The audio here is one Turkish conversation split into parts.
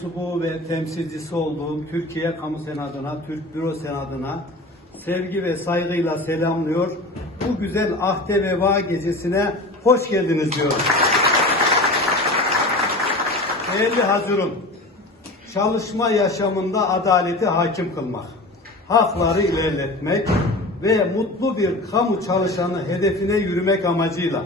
mensubu ve temsilcisi olduğum Türkiye Kamu Senadı'na, Türk Büro Senadı'na sevgi ve saygıyla selamlıyor. Bu güzel ahde veba gecesine hoş geldiniz diyorum. Değerli Hacurum, çalışma yaşamında adaleti hakim kılmak, hakları ilerletmek ve mutlu bir kamu çalışanı hedefine yürümek amacıyla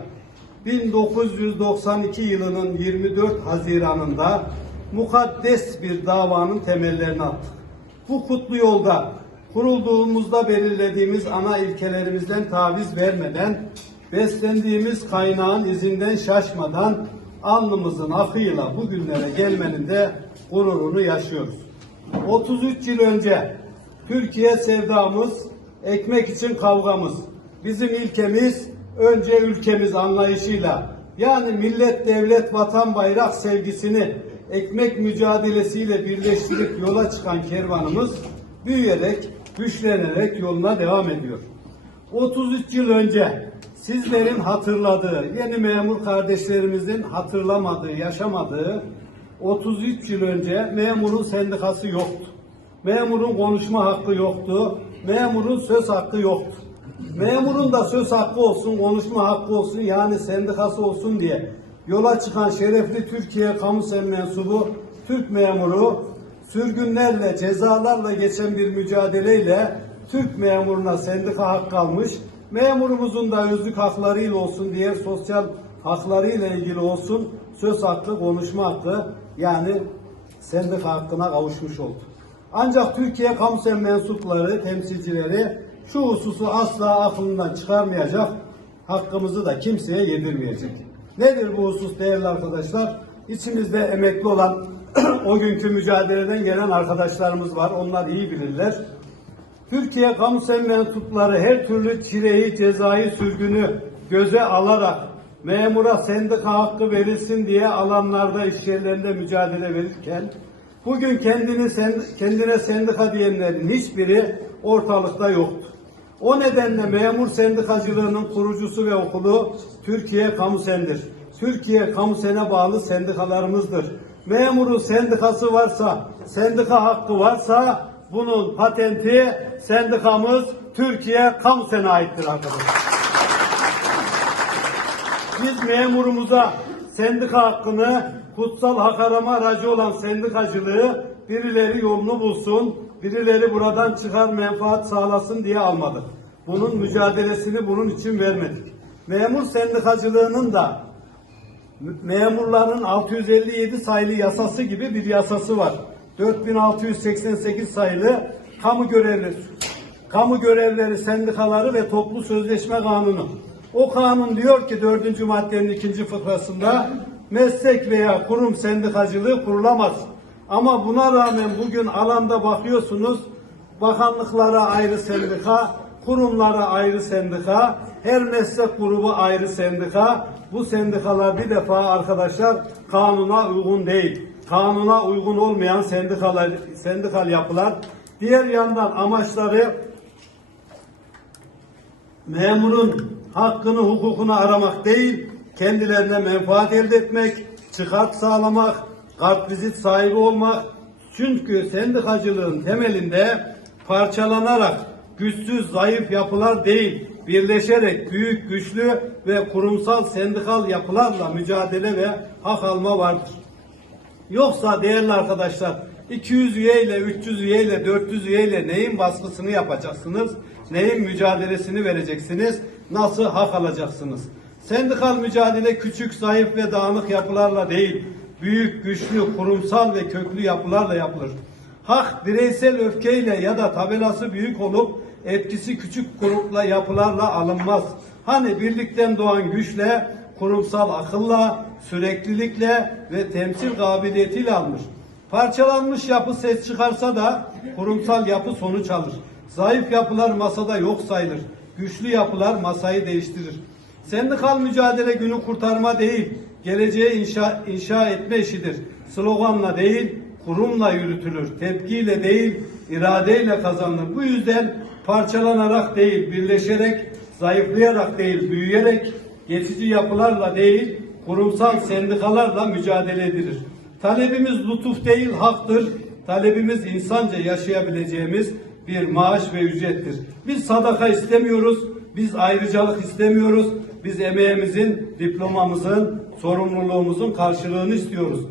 1992 yılının 24 Haziran'ında mukaddes bir davanın temellerini attık. Bu kutlu yolda kurulduğumuzda belirlediğimiz ana ilkelerimizden taviz vermeden, beslendiğimiz kaynağın izinden şaşmadan alnımızın akıyla bugünlere gelmenin de gururunu yaşıyoruz. 33 yıl önce Türkiye sevdamız, ekmek için kavgamız, bizim ilkemiz önce ülkemiz anlayışıyla yani millet, devlet, vatan, bayrak sevgisini ekmek mücadelesiyle birleştirip yola çıkan kervanımız büyüyerek, güçlenerek yoluna devam ediyor. 33 yıl önce sizlerin hatırladığı, yeni memur kardeşlerimizin hatırlamadığı, yaşamadığı 33 yıl önce memurun sendikası yoktu. Memurun konuşma hakkı yoktu. Memurun söz hakkı yoktu. Memurun da söz hakkı olsun, konuşma hakkı olsun yani sendikası olsun diye yola çıkan şerefli Türkiye kamu sen mensubu Türk memuru sürgünlerle, cezalarla geçen bir mücadeleyle Türk memuruna sendika hakkı almış. Memurumuzun da özlük haklarıyla olsun, diğer sosyal haklarıyla ilgili olsun söz hakkı, konuşma hakkı yani sendika hakkına kavuşmuş oldu. Ancak Türkiye kamusel mensupları, temsilcileri şu hususu asla aklından çıkarmayacak, hakkımızı da kimseye yedirmeyecek. Nedir bu husus değerli arkadaşlar? İçimizde emekli olan o günkü mücadeleden gelen arkadaşlarımız var. Onlar iyi bilirler. Türkiye kamusel mensupları her türlü çileyi, cezayı, sürgünü göze alarak memura sendika hakkı verilsin diye alanlarda, iş yerlerinde mücadele verirken bugün kendini kendine sendika diyenlerin hiçbiri ortalıkta yoktu. O nedenle memur sendikacılığının kurucusu ve okulu Türkiye Kamusen'dir. Türkiye Kamusen'e bağlı sendikalarımızdır. Memurun sendikası varsa, sendika hakkı varsa bunun patenti sendikamız Türkiye Kamusen'e aittir arkadaşlar. Biz memurumuza sendika hakkını kutsal hak arama aracı olan sendikacılığı birileri yolunu bulsun, birileri buradan çıkar menfaat sağlasın diye almadık. Bunun mücadelesini bunun için vermedik. Memur sendikacılığının da memurların 657 sayılı yasası gibi bir yasası var. 4688 sayılı kamu görevleri kamu görevleri sendikaları ve toplu sözleşme kanunu. O kanun diyor ki dördüncü maddenin ikinci fıkrasında meslek veya kurum sendikacılığı kurulamaz. Ama buna rağmen bugün alanda bakıyorsunuz bakanlıklara ayrı sendika, kurumlara ayrı sendika, her meslek grubu ayrı sendika. Bu sendikalar bir defa arkadaşlar kanuna uygun değil. Kanuna uygun olmayan sendikalar, sendikal yapılar. Diğer yandan amaçları memurun hakkını, hukukunu aramak değil, kendilerine menfaat elde etmek, çıkart sağlamak, kartvizit sahibi olmak. Çünkü sendikacılığın temelinde parçalanarak güçsüz, zayıf yapılar değil, birleşerek büyük, güçlü ve kurumsal sendikal yapılarla mücadele ve hak alma vardır. Yoksa değerli arkadaşlar 200 üyeyle, 300 üyeyle, 400 üyeyle neyin baskısını yapacaksınız? Neyin mücadelesini vereceksiniz? Nasıl hak alacaksınız? Sendikal mücadele küçük, zayıf ve dağınık yapılarla değil, büyük, güçlü, kurumsal ve köklü yapılarla yapılır. Hak bireysel öfkeyle ya da tabelası büyük olup etkisi küçük grupla yapılarla alınmaz. Hani birlikten doğan güçle, kurumsal akılla, süreklilikle ve temsil kabiliyetiyle alınır. Parçalanmış yapı ses çıkarsa da kurumsal yapı sonuç alır. Zayıf yapılar masada yok sayılır. Güçlü yapılar masayı değiştirir. Sendikal mücadele günü kurtarma değil, geleceği inşa, inşa etme işidir. Sloganla değil, kurumla yürütülür. Tepkiyle değil, iradeyle kazanılır. Bu yüzden parçalanarak değil, birleşerek, zayıflayarak değil, büyüyerek, geçici yapılarla değil, kurumsal sendikalarla mücadele edilir. Talebimiz lütuf değil haktır. Talebimiz insanca yaşayabileceğimiz bir maaş ve ücrettir. Biz sadaka istemiyoruz. Biz ayrıcalık istemiyoruz. Biz emeğimizin, diplomamızın, sorumluluğumuzun karşılığını istiyoruz.